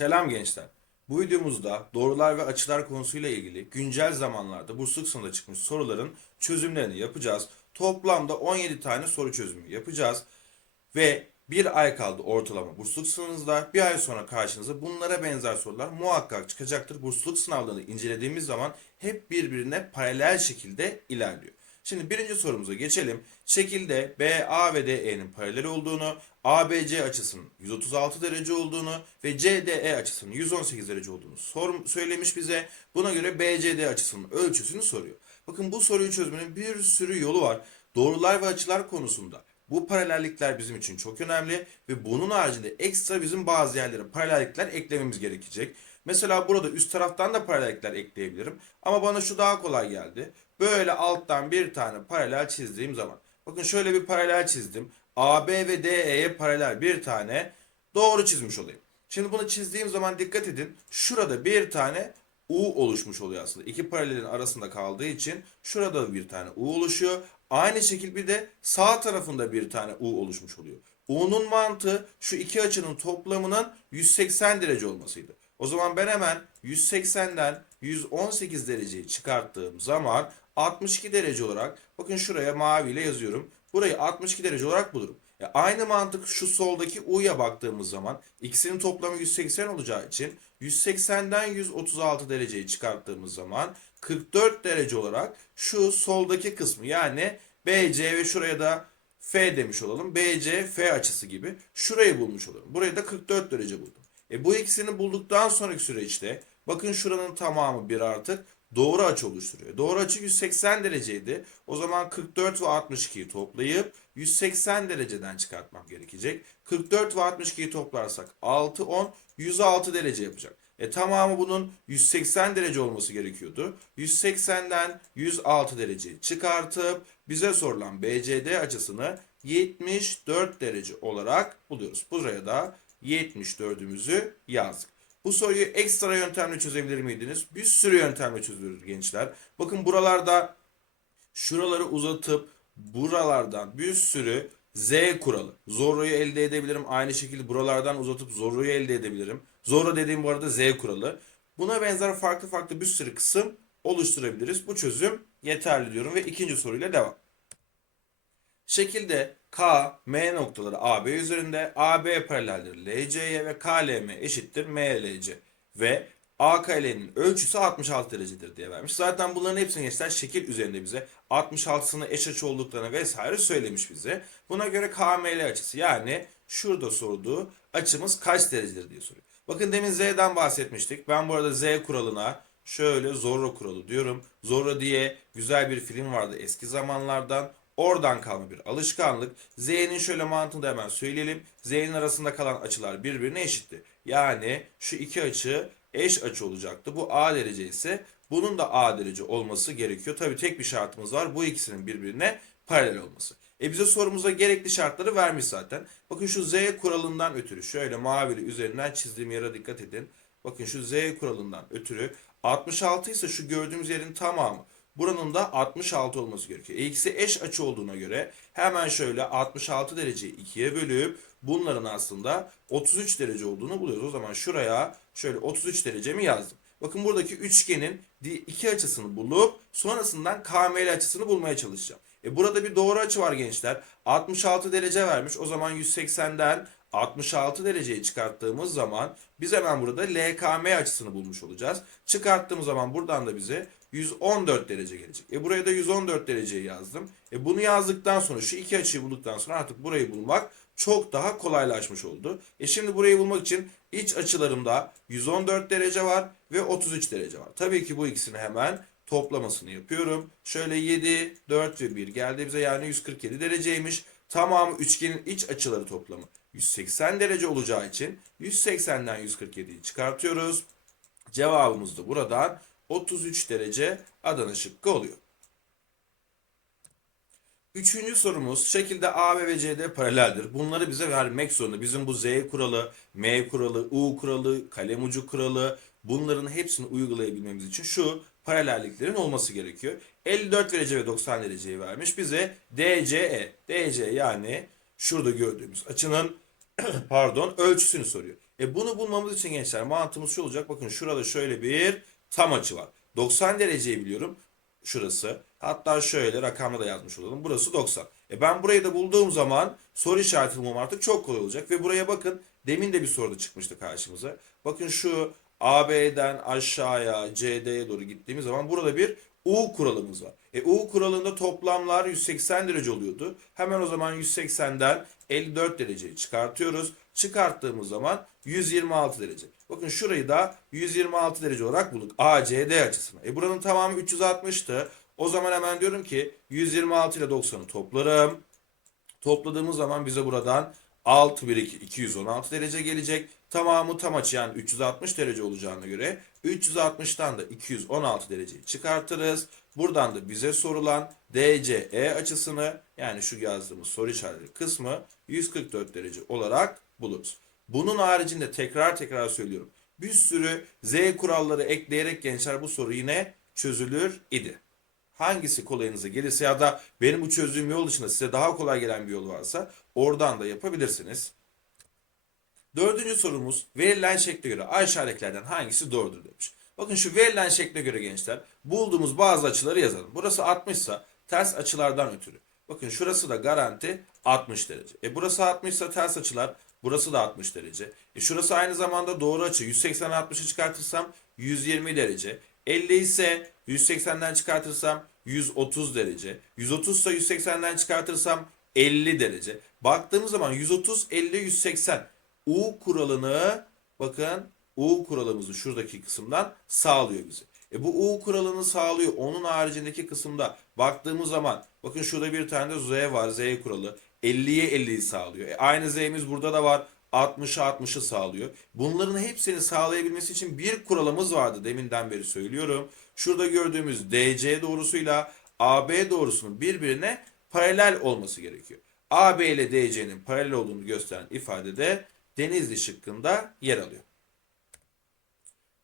Selam gençler. Bu videomuzda doğrular ve açılar konusuyla ilgili güncel zamanlarda bursluluk sınavında çıkmış soruların çözümlerini yapacağız. Toplamda 17 tane soru çözümü yapacağız. Ve bir ay kaldı ortalama bursluluk sınavınızda. Bir ay sonra karşınıza bunlara benzer sorular muhakkak çıkacaktır. Bursluluk sınavlarını incelediğimiz zaman hep birbirine paralel şekilde ilerliyor. Şimdi birinci sorumuza geçelim. Şekilde BA ve DE'nin paralel olduğunu, ABC açısının 136 derece olduğunu ve CDE açısının 118 derece olduğunu sor, söylemiş bize. Buna göre BCD açısının ölçüsünü soruyor. Bakın bu soruyu çözmenin bir sürü yolu var. Doğrular ve açılar konusunda bu paralellikler bizim için çok önemli ve bunun haricinde ekstra bizim bazı yerlere paralellikler eklememiz gerekecek. Mesela burada üst taraftan da paralellikler ekleyebilirim. Ama bana şu daha kolay geldi. Böyle alttan bir tane paralel çizdiğim zaman. Bakın şöyle bir paralel çizdim. AB ve DE'ye paralel bir tane doğru çizmiş olayım. Şimdi bunu çizdiğim zaman dikkat edin. Şurada bir tane U oluşmuş oluyor aslında. İki paralelin arasında kaldığı için şurada bir tane U oluşuyor. Aynı şekilde bir de sağ tarafında bir tane U oluşmuş oluyor. U'nun mantığı şu iki açının toplamının 180 derece olmasıydı. O zaman ben hemen 180'den 118 dereceyi çıkarttığım zaman 62 derece olarak bakın şuraya maviyle yazıyorum. Burayı 62 derece olarak bulurum. E aynı mantık şu soldaki U'ya baktığımız zaman ikisinin toplamı 180 olacağı için 180'den 136 dereceyi çıkarttığımız zaman 44 derece olarak şu soldaki kısmı yani BC ve şuraya da F demiş olalım. BC F açısı gibi şurayı bulmuş olurum. Burayı da 44 derece buldum. E bu ikisini bulduktan sonraki süreçte bakın şuranın tamamı bir artık doğru açı oluşturuyor. Doğru açı 180 dereceydi. O zaman 44 ve 62'yi toplayıp 180 dereceden çıkartmam gerekecek. 44 ve 62'yi toplarsak 6, 10, 106 derece yapacak. E tamamı bunun 180 derece olması gerekiyordu. 180'den 106 dereceyi çıkartıp bize sorulan BCD açısını 74 derece olarak buluyoruz. Buraya da 74'ümüzü yazdık. Bu soruyu ekstra yöntemle çözebilir miydiniz? Bir sürü yöntemle çözülür gençler. Bakın buralarda şuraları uzatıp buralardan bir sürü Z kuralı. Zorro'yu elde edebilirim. Aynı şekilde buralardan uzatıp Zorro'yu elde edebilirim. Zorro dediğim bu arada Z kuralı. Buna benzer farklı farklı bir sürü kısım oluşturabiliriz. Bu çözüm yeterli diyorum ve ikinci soruyla devam. Şekilde K, M noktaları AB üzerinde AB paraleldir LC'ye ve KLM eşittir MLC ve AKL'nin ölçüsü 66 derecedir diye vermiş. Zaten bunların hepsini gençler şekil üzerinde bize 66'sını eş açı olduklarını vesaire söylemiş bize. Buna göre KML açısı yani şurada sorduğu açımız kaç derecedir diye soruyor. Bakın demin Z'den bahsetmiştik. Ben bu arada Z kuralına şöyle Zorro kuralı diyorum. Zorro diye güzel bir film vardı eski zamanlardan. Oradan kalma bir alışkanlık. Z'nin şöyle mantığını da hemen söyleyelim. Z'nin arasında kalan açılar birbirine eşitti. Yani şu iki açı eş açı olacaktı. Bu A derece ise bunun da A derece olması gerekiyor. Tabii tek bir şartımız var. Bu ikisinin birbirine paralel olması. E bize sorumuza gerekli şartları vermiş zaten. Bakın şu Z kuralından ötürü şöyle mavili üzerinden çizdiğim yere dikkat edin. Bakın şu Z kuralından ötürü 66 ise şu gördüğümüz yerin tamamı. Buranın da 66 olması gerekiyor. E ikisi eş açı olduğuna göre hemen şöyle 66 dereceyi ikiye bölüp bunların aslında 33 derece olduğunu buluyoruz. O zaman şuraya şöyle 33 derecemi yazdım. Bakın buradaki üçgenin iki açısını bulup sonrasından KML açısını bulmaya çalışacağım. E burada bir doğru açı var gençler. 66 derece vermiş. O zaman 180'den 66 dereceyi çıkarttığımız zaman biz hemen burada LKM açısını bulmuş olacağız. Çıkarttığımız zaman buradan da bize 114 derece gelecek. E buraya da 114 dereceyi yazdım. E bunu yazdıktan sonra şu iki açıyı bulduktan sonra artık burayı bulmak çok daha kolaylaşmış oldu. E şimdi burayı bulmak için iç açılarımda 114 derece var ve 33 derece var. Tabii ki bu ikisini hemen toplamasını yapıyorum. Şöyle 7, 4 ve 1 geldi bize yani 147 dereceymiş. Tamamı üçgenin iç açıları toplamı 180 derece olacağı için 180'den 147'yi çıkartıyoruz. Cevabımız da buradan 33 derece Adana şıkkı oluyor. Üçüncü sorumuz şekilde A ve CD paraleldir. Bunları bize vermek zorunda. Bizim bu Z kuralı, M kuralı, U kuralı, kalem ucu kuralı bunların hepsini uygulayabilmemiz için şu paralelliklerin olması gerekiyor. 54 derece ve 90 dereceyi vermiş. Bize DCE, DC yani şurada gördüğümüz açının pardon ölçüsünü soruyor. E bunu bulmamız için gençler mantığımız şu olacak. Bakın şurada şöyle bir tam açı var. 90 dereceyi biliyorum. Şurası. Hatta şöyle rakamla da yazmış olalım. Burası 90. E ben burayı da bulduğum zaman soru işareti bulmam artık çok kolay olacak. Ve buraya bakın. Demin de bir soruda çıkmıştı karşımıza. Bakın şu AB'den aşağıya CD'ye doğru gittiğimiz zaman burada bir U kuralımız var. E U kuralında toplamlar 180 derece oluyordu. Hemen o zaman 180'den 54 dereceyi çıkartıyoruz. Çıkarttığımız zaman 126 derece. Bakın şurayı da 126 derece olarak bulduk. ACD açısına. E buranın tamamı 360'tı. O zaman hemen diyorum ki 126 ile 90'ı toplarım. Topladığımız zaman bize buradan 6 1 2 216 derece gelecek. Tamamı tam açı yani 360 derece olacağına göre 360'tan da 216 dereceyi çıkartırız. Buradan da bize sorulan DCE açısını yani şu yazdığımız soru işareti kısmı 144 derece olarak buluruz. Bunun haricinde tekrar tekrar söylüyorum. Bir sürü Z kuralları ekleyerek gençler bu soru yine çözülür idi. Hangisi kolayınıza gelirse ya da benim bu çözdüğüm yol dışında size daha kolay gelen bir yol varsa oradan da yapabilirsiniz. Dördüncü sorumuz verilen şekle göre aşağıdakilerden hangisi doğrudur demiş. Bakın şu verilen şekle göre gençler bulduğumuz bazı açıları yazalım. Burası 60 ise ters açılardan ötürü. Bakın şurası da garanti 60 derece. E burası 60 ise ters açılar burası da 60 derece. E şurası aynı zamanda doğru açı. 180'e 60'ı çıkartırsam 120 derece. 50 ise 180'den çıkartırsam 130 derece. 130 ise 180'den çıkartırsam 50 derece. Baktığımız zaman 130, 50, 180 U kuralını bakın U kuralımızı şuradaki kısımdan sağlıyor bize. E bu U kuralını sağlıyor. Onun haricindeki kısımda baktığımız zaman bakın şurada bir tane de Z var. Z kuralı. 50'ye 50'yi sağlıyor. E aynı Z'miz burada da var. 60'a 60'ı sağlıyor. Bunların hepsini sağlayabilmesi için bir kuralımız vardı deminden beri söylüyorum. Şurada gördüğümüz DC doğrusuyla AB doğrusunun birbirine paralel olması gerekiyor. AB ile DC'nin paralel olduğunu gösteren ifade de Denizli şıkkında yer alıyor.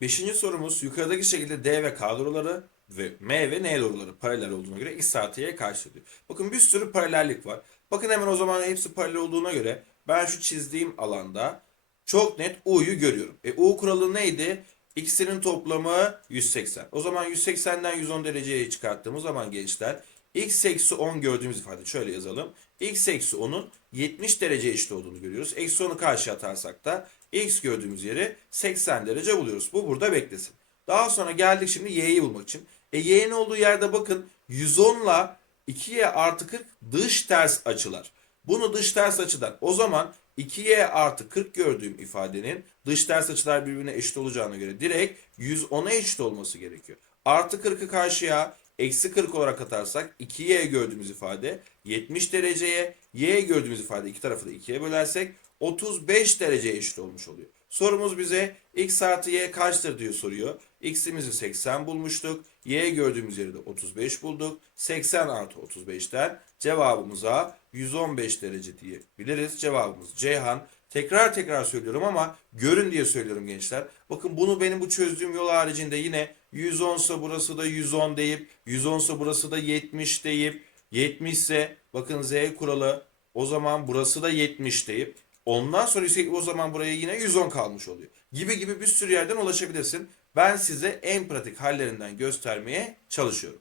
Beşinci sorumuz yukarıdaki şekilde D ve K doğruları ve M ve N doğruları paralel olduğuna göre X artı Y kaç diyor. Bakın bir sürü paralellik var. Bakın hemen o zaman hepsi paralel olduğuna göre ben şu çizdiğim alanda çok net U'yu görüyorum. E U kuralı neydi? İkisinin toplamı 180. O zaman 180'den 110 dereceye çıkarttığımız zaman gençler x eksi 10 gördüğümüz ifade şöyle yazalım. x eksi 10'un 70 derece eşit olduğunu görüyoruz. Eksi 10'u karşıya atarsak da x gördüğümüz yeri 80 derece buluyoruz. Bu burada beklesin. Daha sonra geldik şimdi y'yi bulmak için. E y'nin olduğu yerde bakın 110 ile 2y artı 40 dış ters açılar. Bunu dış ters açıdan o zaman 2y artı 40 gördüğüm ifadenin dış ters açılar birbirine eşit olacağına göre direkt 110'a eşit olması gerekiyor. Artı 40'ı karşıya eksi 40 olarak atarsak 2y gördüğümüz ifade 70 dereceye y gördüğümüz ifade iki tarafı da 2'ye bölersek 35 dereceye eşit olmuş oluyor. Sorumuz bize x artı y kaçtır diyor soruyor. X'imizi 80 bulmuştuk. y gördüğümüz yeri de 35 bulduk. 80 artı 35'ten cevabımıza 115 derece diyebiliriz. Cevabımız Ceyhan. Tekrar tekrar söylüyorum ama görün diye söylüyorum gençler. Bakın bunu benim bu çözdüğüm yol haricinde yine 110 ise burası da 110 deyip 110 ise burası da 70 deyip 70 ise bakın Z kuralı o zaman burası da 70 deyip ondan sonra ise o zaman buraya yine 110 kalmış oluyor. Gibi gibi bir sürü yerden ulaşabilirsin. Ben size en pratik hallerinden göstermeye çalışıyorum.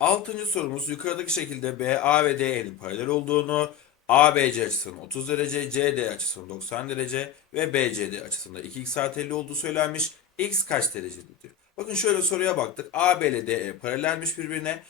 Altıncı sorumuz yukarıdaki şekilde BA ve DE'nin paralel olduğunu, ABC açısının 30 derece, CD açısının 90 derece ve BCD açısında 2x artı 50 olduğu söylenmiş. X kaç derecedir diyor. Bakın şöyle soruya baktık. AB ile DE paralelmiş birbirine.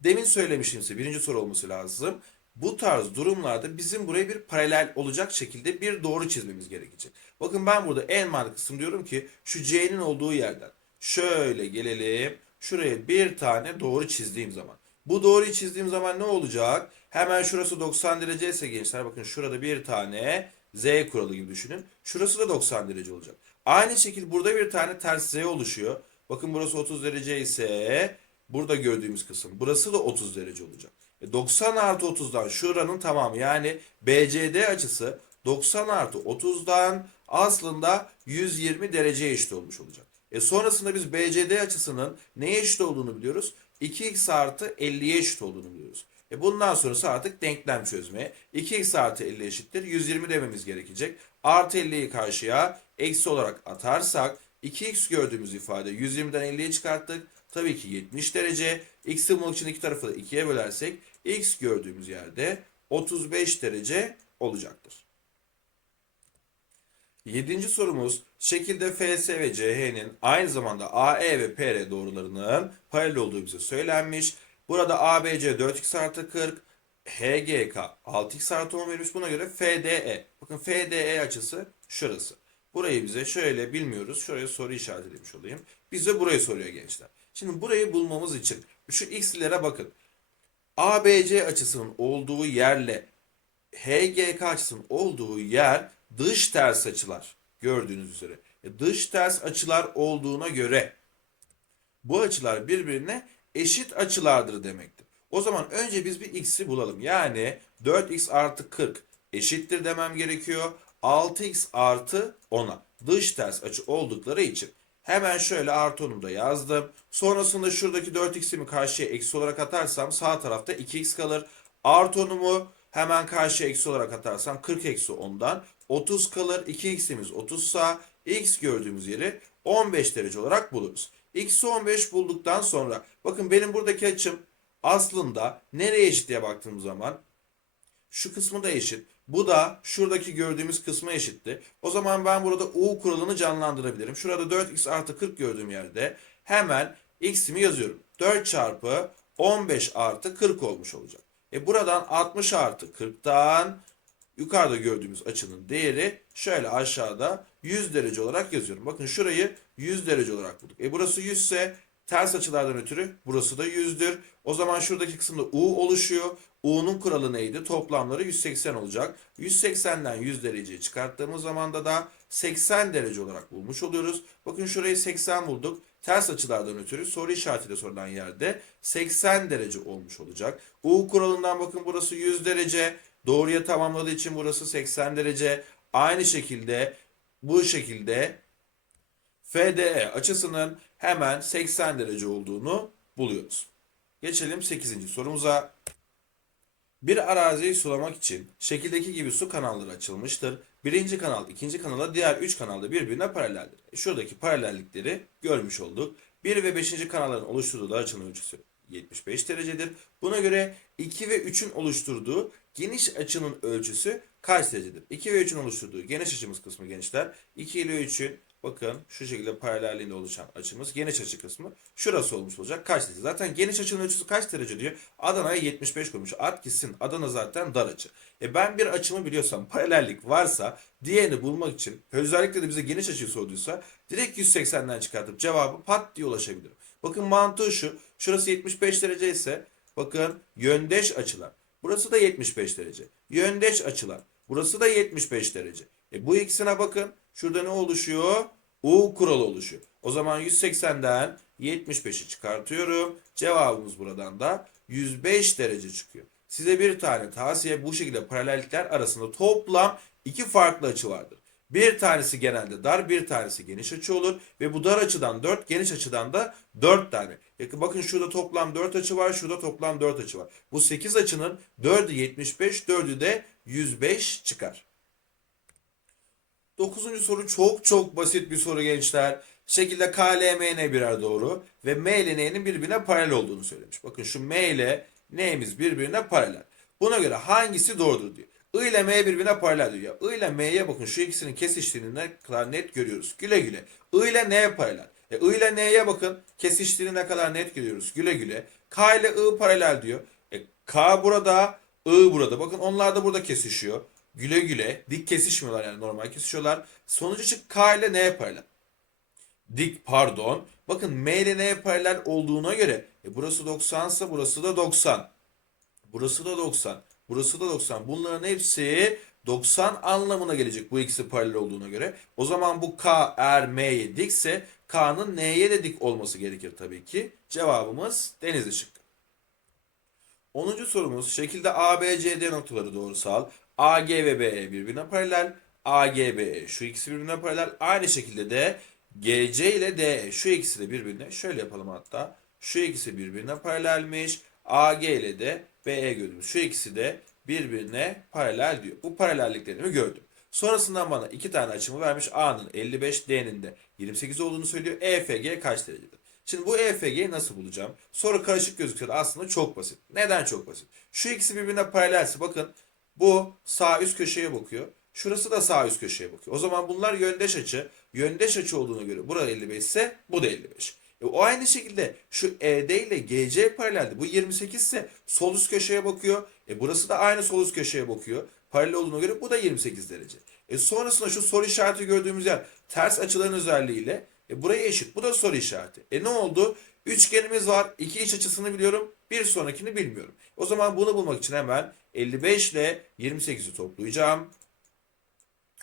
Demin söylemiştim size birinci soru olması lazım. Bu tarz durumlarda bizim buraya bir paralel olacak şekilde bir doğru çizmemiz gerekecek. Bakın ben burada en mantıklısım diyorum ki şu C'nin olduğu yerden şöyle gelelim. Şuraya bir tane doğru çizdiğim zaman. Bu doğruyu çizdiğim zaman ne olacak? Hemen şurası 90 derece ise gençler bakın şurada bir tane Z kuralı gibi düşünün. Şurası da 90 derece olacak. Aynı şekilde burada bir tane ters Z oluşuyor. Bakın burası 30 derece ise burada gördüğümüz kısım burası da 30 derece olacak. E 90 artı 30'dan şuranın tamamı yani BCD açısı 90 artı 30'dan aslında 120 dereceye eşit olmuş olacak. E sonrasında biz BCD açısının neye eşit olduğunu biliyoruz. 2x artı 50'ye eşit olduğunu biliyoruz. E bundan sonrası artık denklem çözmeye. 2x artı 50 eşittir 120 dememiz gerekecek. Artı 50'yi karşıya eksi olarak atarsak 2x gördüğümüz ifade 120'den 50'ye çıkarttık. Tabii ki 70 derece. X'i bulmak için iki tarafı da 2'ye bölersek x gördüğümüz yerde 35 derece olacaktır. Yedinci sorumuz şekilde FS ve CH'nin aynı zamanda AE ve PR doğrularının paralel olduğu bize söylenmiş. Burada ABC 4x artı 40, HGK 6x artı 10 verilmiş. Buna göre FDE. Bakın FDE açısı şurası. Burayı bize şöyle bilmiyoruz. Şuraya soru işaretlemiş olayım. Bize burayı soruyor gençler. Şimdi burayı bulmamız için şu x'lere bakın. ABC açısının olduğu yerle HGK açısının olduğu yer dış ters açılar. Gördüğünüz üzere. E, dış ters açılar olduğuna göre bu açılar birbirine eşit açılardır demektir. O zaman önce biz bir x'i bulalım. Yani 4x artı 40 eşittir demem gerekiyor. 6x artı 10'a dış ters açı oldukları için. Hemen şöyle artı 10'u da yazdım. Sonrasında şuradaki 4x'imi karşıya eksi olarak atarsam sağ tarafta 2x kalır. Artı 10'umu hemen karşıya eksi olarak atarsam 40 eksi 10'dan 30 kalır. 2x'imiz 30 sa x gördüğümüz yeri 15 derece olarak buluruz. X'i 15 bulduktan sonra bakın benim buradaki açım aslında nereye eşit diye baktığım zaman şu kısmı da eşit. Bu da şuradaki gördüğümüz kısma eşitti. O zaman ben burada U kuralını canlandırabilirim. Şurada 4x artı 40 gördüğüm yerde hemen x'imi yazıyorum. 4 çarpı 15 artı 40 olmuş olacak. E buradan 60 artı 40'tan yukarıda gördüğümüz açının değeri şöyle aşağıda 100 derece olarak yazıyorum. Bakın şurayı 100 derece olarak bulduk. E burası 100 ise ters açılardan ötürü burası da 100'dür. O zaman şuradaki kısımda U oluşuyor. U'nun kuralı neydi? Toplamları 180 olacak. 180'den 100 dereceyi çıkarttığımız zaman da da 80 derece olarak bulmuş oluyoruz. Bakın şurayı 80 bulduk. Ters açılardan ötürü soru işaretiyle sorulan yerde 80 derece olmuş olacak. U kuralından bakın burası 100 derece. Doğruya tamamladığı için burası 80 derece. Aynı şekilde bu şekilde FDE açısının hemen 80 derece olduğunu buluyoruz. Geçelim 8. sorumuza. Bir araziyi sulamak için şekildeki gibi su kanalları açılmıştır. Birinci kanal ikinci kanala diğer üç kanalda birbirine paraleldir. E, Şuradaki paralellikleri görmüş olduk. 1 ve 5. kanalların oluşturduğu açının ölçüsü 75 derecedir. Buna göre 2 ve 3'ün oluşturduğu geniş açının ölçüsü kaç derecedir? 2 ve 3'ün oluşturduğu geniş açımız kısmı gençler. 2 ile 3'ün bakın şu şekilde paralelliğinde oluşan açımız geniş açı kısmı şurası olmuş olacak. Kaç derece? Zaten geniş açının ölçüsü kaç derece diyor. Adana'ya 75 koymuş. At gitsin. Adana zaten dar açı. E ben bir açımı biliyorsam paralellik varsa diğerini bulmak için özellikle de bize geniş açıyı sorduysa direkt 180'den çıkartıp cevabı pat diye ulaşabilirim. Bakın mantığı şu. Şurası 75 derece ise bakın yöndeş açılar. Burası da 75 derece. Yöndeş açılar. Burası da 75 derece. E bu ikisine bakın. Şurada ne oluşuyor? U kuralı oluşuyor. O zaman 180'den 75'i çıkartıyorum. Cevabımız buradan da 105 derece çıkıyor. Size bir tane tavsiye bu şekilde paralellikler arasında toplam iki farklı açı vardır. Bir tanesi genelde dar, bir tanesi geniş açı olur ve bu dar açıdan 4, geniş açıdan da 4 tane. Yakın bakın şurada toplam 4 açı var, şurada toplam 4 açı var. Bu 8 açının 4'ü 75, 4'ü de 105 çıkar. Dokuzuncu soru çok çok basit bir soru gençler. Şekilde K, L, M, N birer doğru ve M ile N'nin birbirine paralel olduğunu söylemiş. Bakın şu M ile N'miz birbirine paralel. Buna göre hangisi doğrudur diyor. I ile M birbirine paralel diyor. Ya I ile M'ye bakın şu ikisinin kesiştiğini kadar net görüyoruz. Güle güle. I ile N paralel. E, I ile N'ye bakın kesiştiğini ne kadar net görüyoruz. Güle güle. K ile I paralel diyor. E, K burada, I burada. Bakın onlar da burada kesişiyor. Güle güle. Dik kesişmiyorlar yani normal kesişiyorlar. Sonucu çık K ile N'ye paralel. Dik pardon. Bakın M ile N'ye paralel olduğuna göre e, burası 90 ise burası da 90. Burası da 90. Burası da 90. Bunların hepsi 90 anlamına gelecek bu ikisi paralel olduğuna göre. O zaman bu K eğer M'ye dikse K'nın N'ye de dik olması gerekir tabii ki. Cevabımız deniz ışık. 10. sorumuz şekilde ABCD noktaları doğrusal. AG ve BE birbirine paralel. AG, BE şu ikisi birbirine paralel. Aynı şekilde de GC ile DE şu ikisi de birbirine şöyle yapalım hatta. Şu ikisi birbirine paralelmiş. AG ile de BE gördüğümüz şu ikisi de birbirine paralel diyor. Bu paralelliklerimi gördüm. Sonrasından bana iki tane açımı vermiş. A'nın 55, D'nin de 28 olduğunu söylüyor. EFG kaç derecedir? Şimdi bu EFG'yi nasıl bulacağım? Soru karışık gözükse de aslında çok basit. Neden çok basit? Şu ikisi birbirine paralelse bakın bu sağ üst köşeye bakıyor. Şurası da sağ üst köşeye bakıyor. O zaman bunlar yöndeş açı. Yöndeş açı olduğuna göre burada 55 ise bu da 55. E, o aynı şekilde şu ED ile GC paraleldi. Bu 28 ise sol üst köşeye bakıyor. E burası da aynı sol üst köşeye bakıyor. Paralel olduğuna göre bu da 28 derece. E sonrasında şu soru işareti gördüğümüz yer ters açıların özelliğiyle e buraya eşit. Bu da soru işareti. E ne oldu? Üçgenimiz var. İki iç açısını biliyorum. Bir sonrakini bilmiyorum. O zaman bunu bulmak için hemen 55 ile 28'i toplayacağım.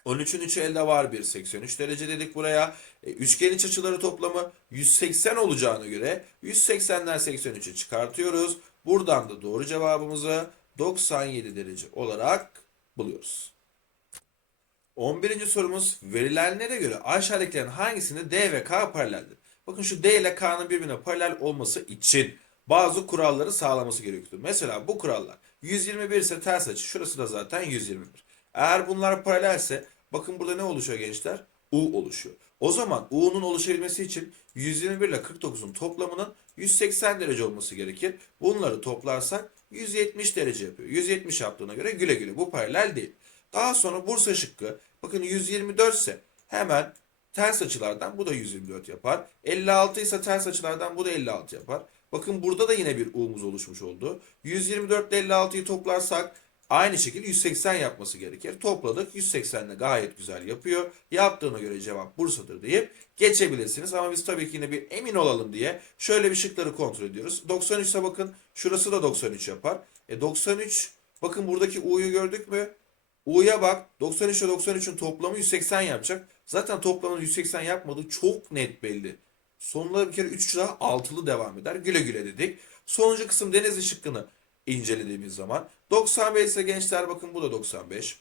13'ün 3'ü elde var bir 83 derece dedik buraya. E, üçgen iç açıları toplamı 180 olacağına göre 180'den 83'ü çıkartıyoruz. Buradan da doğru cevabımızı 97 derece olarak buluyoruz. 11. sorumuz verilenlere göre aşağıdakilerin hangisinde D ve K paraleldir? Bakın şu D ile K'nın birbirine paralel olması için bazı kuralları sağlaması gerekiyor. Mesela bu kurallar 121 ise ters açı şurası da zaten 121. Eğer bunlar paralelse bakın burada ne oluşuyor gençler? U oluşuyor. O zaman U'nun oluşabilmesi için 121 ile 49'un toplamının 180 derece olması gerekir. Bunları toplarsak 170 derece yapıyor. 170 yaptığına göre güle güle bu paralel değil. Daha sonra Bursa şıkkı bakın 124 ise hemen ters açılardan bu da 124 yapar. 56 ise ters açılardan bu da 56 yapar. Bakın burada da yine bir U'muz oluşmuş oldu. 124 ile 56'yı toplarsak aynı şekilde 180 yapması gerekir. Topladık 180 ile gayet güzel yapıyor. Yaptığına göre cevap Bursa'dır deyip geçebilirsiniz. Ama biz tabii ki yine bir emin olalım diye şöyle bir şıkları kontrol ediyoruz. 93 ise bakın şurası da 93 yapar. E 93 bakın buradaki U'yu gördük mü? U'ya bak 93 ile 93'ün toplamı 180 yapacak. Zaten toplamını 180 yapmadığı çok net belli. Sonunda bir kere 3 daha altılı devam eder. Güle güle dedik. Sonuncu kısım Denizli şıkkını incelediğimiz zaman 95 ise gençler bakın bu da 95.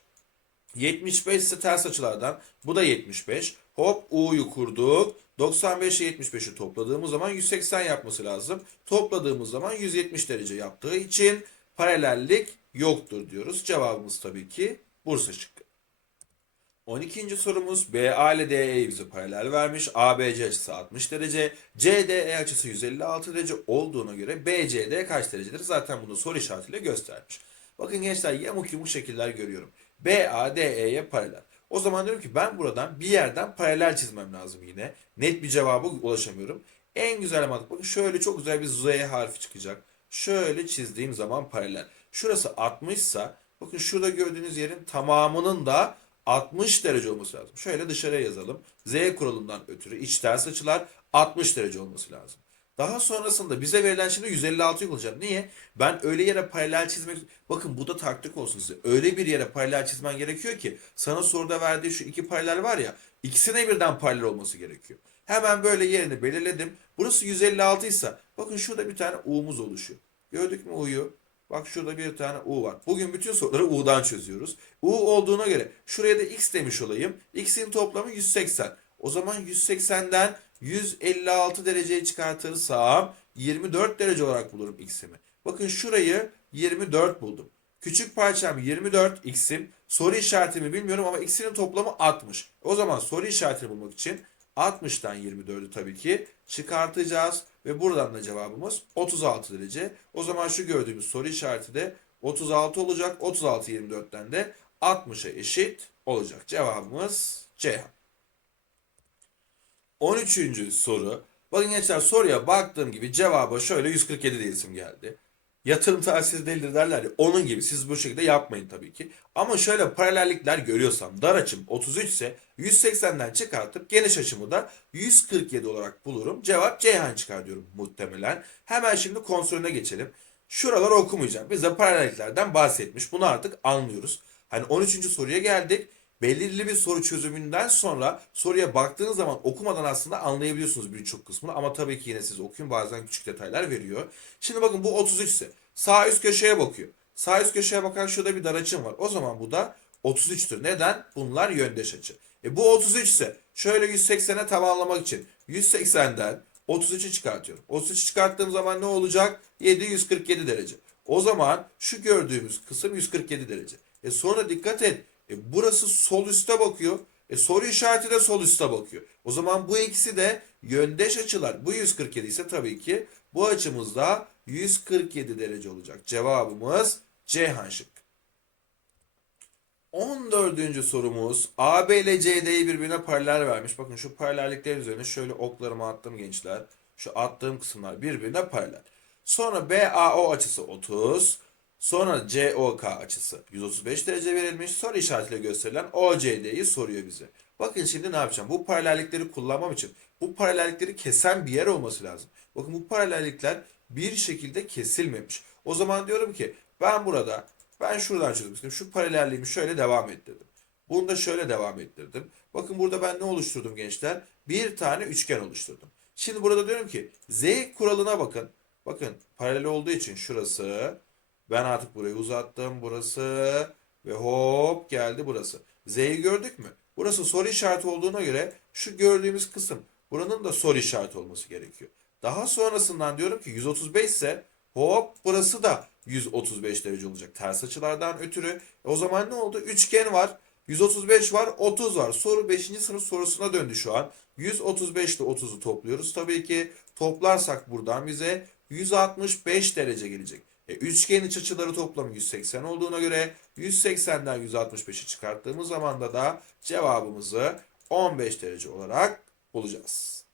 75 ise ters açılardan bu da 75. Hop U'yu kurduk. 95 ile 75'i topladığımız zaman 180 yapması lazım. Topladığımız zaman 170 derece yaptığı için paralellik yoktur diyoruz. Cevabımız tabii ki Bursa şıkkı. 12. sorumuz BA ile DE bize paralel vermiş. ABC açısı 60 derece. CDE açısı 156 derece olduğuna göre BCD kaç derecedir? Zaten bunu soru işaretiyle göstermiş. Bakın gençler yamuk yumuk şekiller görüyorum. BA DE'ye paralel. O zaman diyorum ki ben buradan bir yerden paralel çizmem lazım yine. Net bir cevaba ulaşamıyorum. En güzel mantık bakın şöyle çok güzel bir Z harfi çıkacak. Şöyle çizdiğim zaman paralel. Şurası 60 ise bakın şurada gördüğünüz yerin tamamının da 60 derece olması lazım. Şöyle dışarıya yazalım. Z kuralından ötürü iç ters açılar 60 derece olması lazım. Daha sonrasında bize verilen şimdi 156'yı bulacağım. Niye? Ben öyle yere paralel çizmek... Bakın bu da taktik olsun size. Öyle bir yere paralel çizmen gerekiyor ki sana soruda verdiği şu iki paralel var ya ikisine birden paralel olması gerekiyor. Hemen böyle yerini belirledim. Burası 156 ise bakın şurada bir tane U'muz oluşuyor. Gördük mü U'yu? Bak şurada bir tane U var. Bugün bütün soruları U'dan çözüyoruz. U olduğuna göre şuraya da X demiş olayım. X'in toplamı 180. O zaman 180'den 156 dereceye çıkartırsam 24 derece olarak bulurum X'imi. Bakın şurayı 24 buldum. Küçük parçam 24 X'im. Soru işaretimi bilmiyorum ama X'in toplamı 60. O zaman soru işaretini bulmak için 60'tan 24'ü tabii ki çıkartacağız. Ve buradan da cevabımız 36 derece. O zaman şu gördüğümüz soru işareti de 36 olacak. 36 24'ten de 60'a eşit olacak. Cevabımız Ceyhan. 13. soru. Bakın gençler soruya baktığım gibi cevaba şöyle 147 diye isim geldi. Yatırım tavsiyesi değildir derler ya. Onun gibi siz bu şekilde yapmayın tabii ki. Ama şöyle paralellikler görüyorsam dar açım 33 ise 180'den çıkartıp geniş açımı da 147 olarak bulurum. Cevap Ceyhan çıkar diyorum muhtemelen. Hemen şimdi kontrolüne geçelim. Şuraları okumayacağım. Bize paralelliklerden bahsetmiş. Bunu artık anlıyoruz. Hani 13. soruya geldik. Belirli bir soru çözümünden sonra soruya baktığınız zaman okumadan aslında anlayabiliyorsunuz birçok kısmını. Ama tabii ki yine siz okuyun bazen küçük detaylar veriyor. Şimdi bakın bu 33 ise sağ üst köşeye bakıyor. Sağ üst köşeye bakan şurada bir dar açım var. O zaman bu da 33'tür. Neden? Bunlar yöndeş açı. E bu 33 ise şöyle 180'e tamamlamak için 180'den 33'ü çıkartıyorum. 33'ü çıkarttığım zaman ne olacak? 7 147 derece. O zaman şu gördüğümüz kısım 147 derece. E sonra dikkat et. E burası sol üste bakıyor. E soru işareti de sol üste bakıyor. O zaman bu ikisi de yöndeş açılar. Bu 147 ise tabii ki bu açımız da 147 derece olacak. Cevabımız Ceyhan şık. 14. sorumuz AB ile CD'yi birbirine paralel vermiş. Bakın şu paralellikler üzerine şöyle oklarımı attım gençler. Şu attığım kısımlar birbirine paralel. Sonra BAO açısı 30. Sonra COK açısı 135 derece verilmiş. Soru işaretiyle gösterilen OCD'yi soruyor bize. Bakın şimdi ne yapacağım? Bu paralellikleri kullanmam için bu paralellikleri kesen bir yer olması lazım. Bakın bu paralellikler bir şekilde kesilmemiş. O zaman diyorum ki ben burada ben şuradan istiyorum. Şu paralelliğimi şöyle devam ettirdim. Bunu da şöyle devam ettirdim. Bakın burada ben ne oluşturdum gençler? Bir tane üçgen oluşturdum. Şimdi burada diyorum ki Z kuralına bakın. Bakın paralel olduğu için şurası. Ben artık burayı uzattım. Burası ve hop geldi burası. Z'yi gördük mü? Burası soru işareti olduğuna göre şu gördüğümüz kısım buranın da soru işareti olması gerekiyor. Daha sonrasından diyorum ki 135 ise hop burası da 135 derece olacak ters açılardan ötürü. E o zaman ne oldu? Üçgen var. 135 var, 30 var. Soru 5. sınıf sorusuna döndü şu an. 135 ile 30'u topluyoruz. Tabii ki toplarsak buradan bize 165 derece gelecek. E, üçgen açıları toplamı 180 olduğuna göre 180'den 165'i çıkarttığımız zaman da da cevabımızı 15 derece olarak bulacağız.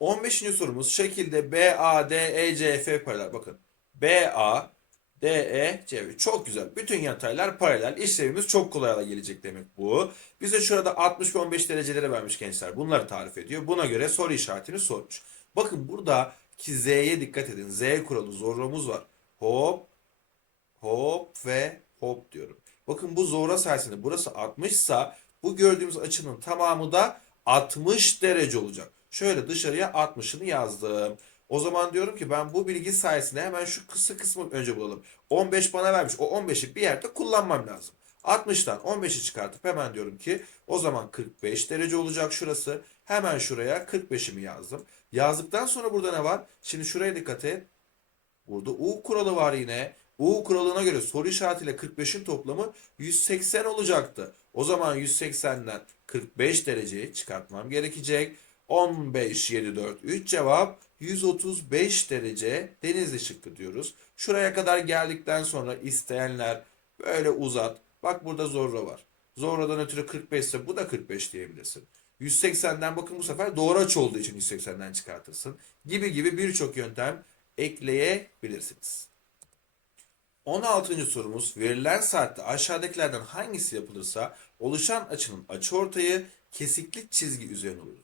15. sorumuz şekilde BA, CF paralel. Bakın BA, DE, CF. Çok güzel. Bütün yataylar paralel. İşlemimiz çok kolay gelecek demek bu. Bize şurada 60 ve 15 dereceleri vermiş gençler. Bunları tarif ediyor. Buna göre soru işaretini sormuş. Bakın burada ki Z'ye dikkat edin. Z kuralı zorlamız var. Hop, hop ve hop diyorum. Bakın bu zora sayesinde burası 60 ise bu gördüğümüz açının tamamı da 60 derece olacak. Şöyle dışarıya 60'ını yazdım. O zaman diyorum ki ben bu bilgi sayesinde hemen şu kısa kısmı önce bulalım. 15 bana vermiş. O 15'i bir yerde kullanmam lazım. 60'tan 15'i çıkartıp hemen diyorum ki o zaman 45 derece olacak şurası. Hemen şuraya 45'imi yazdım. Yazdıktan sonra burada ne var? Şimdi şuraya dikkat et. Burada U kuralı var yine. U kuralına göre soru işaretiyle 45'in toplamı 180 olacaktı. O zaman 180'den 45 dereceyi çıkartmam gerekecek. 15, 7, 4, 3 cevap 135 derece denizli şıkkı diyoruz. Şuraya kadar geldikten sonra isteyenler böyle uzat. Bak burada zorla var. Zorladan ötürü 45 ise bu da 45 diyebilirsin. 180'den bakın bu sefer doğru açı olduğu için 180'den çıkartırsın. Gibi gibi birçok yöntem ekleyebilirsiniz. 16. sorumuz verilen saatte aşağıdakilerden hangisi yapılırsa oluşan açının açıortayı kesikli çizgi üzerine olur.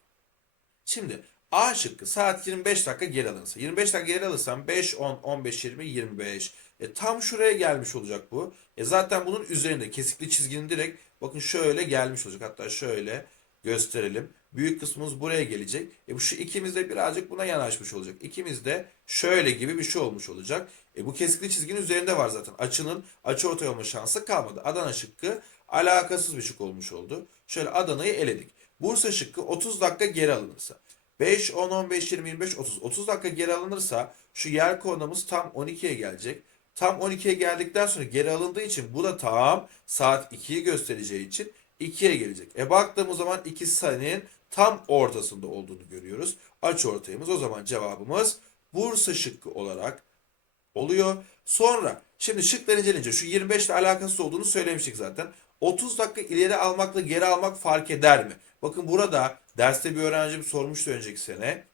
Şimdi A şıkkı saat 25 dakika geri alınsa. 25 dakika geri alırsam 5, 10, 15, 20, 25. E, tam şuraya gelmiş olacak bu. E, zaten bunun üzerinde kesikli çizginin direkt bakın şöyle gelmiş olacak. Hatta şöyle gösterelim. Büyük kısmımız buraya gelecek. E bu şu ikimiz de birazcık buna yanaşmış olacak. İkimiz de şöyle gibi bir şey olmuş olacak. E bu kesikli çizginin üzerinde var zaten. Açının açı ortaya olma şansı kalmadı. Adana şıkkı alakasız bir şık olmuş oldu. Şöyle Adana'yı eledik. Bursa şıkkı 30 dakika geri alınırsa. 5, 10, 15, 20, 25, 30. 30 dakika geri alınırsa şu yer koordinamız tam 12'ye gelecek. Tam 12'ye geldikten sonra geri alındığı için bu da tam saat 2'yi göstereceği için 2'ye gelecek. E baktığımız zaman iki sayının tam ortasında olduğunu görüyoruz. Aç ortayımız o zaman cevabımız Bursa şıkkı olarak oluyor. Sonra şimdi şıkları inceleyince şu 25 ile alakasız olduğunu söylemiştik zaten. 30 dakika ileri almakla geri almak fark eder mi? Bakın burada derste bir öğrencim sormuştu önceki sene.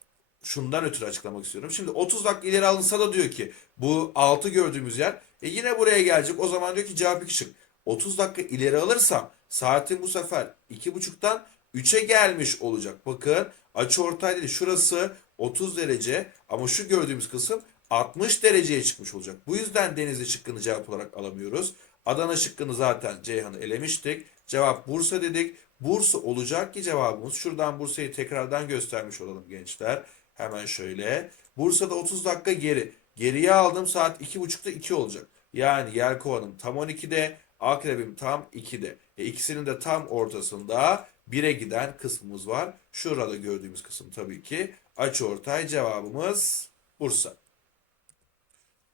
Şundan ötürü açıklamak istiyorum. Şimdi 30 dakika ileri alınsa da diyor ki bu 6 gördüğümüz yer e yine buraya gelecek. O zaman diyor ki cevap 2 şık. 30 dakika ileri alırsam saatin bu sefer 2.5'tan 3'e gelmiş olacak. Bakın açı ortay dedi. Şurası 30 derece ama şu gördüğümüz kısım 60 dereceye çıkmış olacak. Bu yüzden Denizli şıkkını cevap olarak alamıyoruz. Adana şıkkını zaten Ceyhan'ı elemiştik. Cevap Bursa dedik. Bursa olacak ki cevabımız. Şuradan Bursa'yı tekrardan göstermiş olalım gençler. Hemen şöyle. Bursa'da 30 dakika geri. Geriye aldığım saat 2.30'da 2 olacak. Yani Yelkovan'ım tam 12'de, Akrebim tam 2'de. E ikisinin de tam ortasında 1'e giden kısmımız var. Şurada gördüğümüz kısım tabii ki açıortay cevabımız Bursa.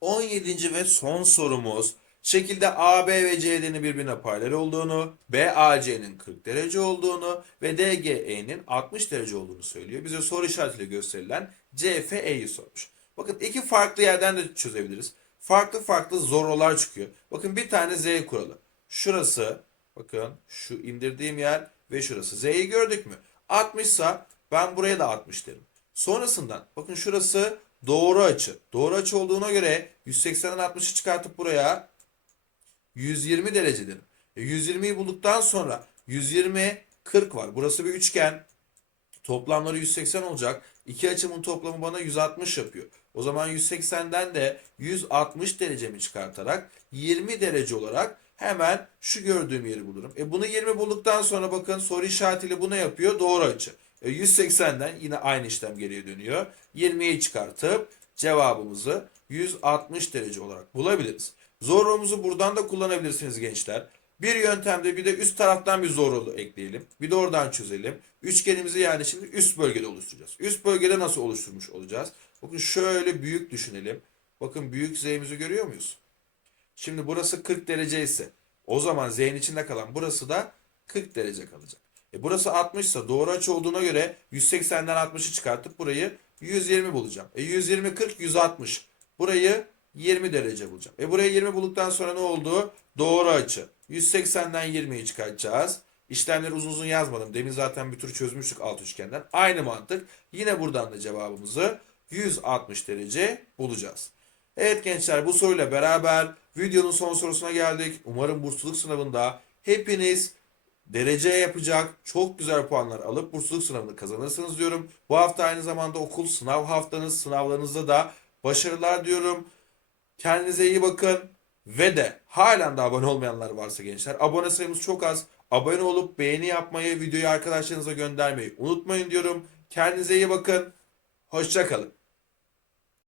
17. ve son sorumuz Şekilde AB ve CD'nin birbirine paralel olduğunu, BAC'nin 40 derece olduğunu ve DGE'nin 60 derece olduğunu söylüyor. Bize soru işaretiyle gösterilen CFE'yi sormuş. Bakın iki farklı yerden de çözebiliriz. Farklı farklı zorlular çıkıyor. Bakın bir tane Z kuralı. Şurası, bakın şu indirdiğim yer ve şurası. Z'yi gördük mü? 60 ise ben buraya da 60 derim. Sonrasından bakın şurası doğru açı. Doğru açı olduğuna göre 180'den 60'ı çıkartıp buraya 120 derece derim. E 120'yi bulduktan sonra 120 40 var. Burası bir üçgen. Toplamları 180 olacak. İki açımın toplamı bana 160 yapıyor. O zaman 180'den de 160 derecemi çıkartarak 20 derece olarak hemen şu gördüğüm yeri bulurum. E bunu 20 bulduktan sonra bakın soru işaretiyle bu ne yapıyor? Doğru açı. E 180'den yine aynı işlem geriye dönüyor. 20'yi çıkartıp cevabımızı 160 derece olarak bulabiliriz. Zorluğumuzu buradan da kullanabilirsiniz gençler. Bir yöntemde bir de üst taraftan bir zorluğu ekleyelim. Bir de oradan çözelim. Üçgenimizi yani şimdi üst bölgede oluşturacağız. Üst bölgede nasıl oluşturmuş olacağız? Bakın şöyle büyük düşünelim. Bakın büyük z'mizi görüyor muyuz? Şimdi burası 40 derece ise o zaman z'nin içinde kalan burası da 40 derece kalacak. E burası 60 ise doğru açı olduğuna göre 180'den 60'ı çıkartıp burayı 120 bulacağım. E 120 40 160. Burayı 20 derece bulacağım. E buraya 20 bulduktan sonra ne oldu? Doğru açı. 180'den 20'yi çıkartacağız. İşlemleri uzun uzun yazmadım. Demin zaten bir tur çözmüştük alt üçgenden. Aynı mantık. Yine buradan da cevabımızı 160 derece bulacağız. Evet gençler bu soruyla beraber videonun son sorusuna geldik. Umarım bursluluk sınavında hepiniz derece yapacak çok güzel puanlar alıp bursluluk sınavını kazanırsınız diyorum. Bu hafta aynı zamanda okul sınav haftanız. Sınavlarınızda da başarılar diyorum. Kendinize iyi bakın. Ve de halen de abone olmayanlar varsa gençler. Abone sayımız çok az. Abone olup beğeni yapmayı, videoyu arkadaşlarınıza göndermeyi unutmayın diyorum. Kendinize iyi bakın. Hoşçakalın.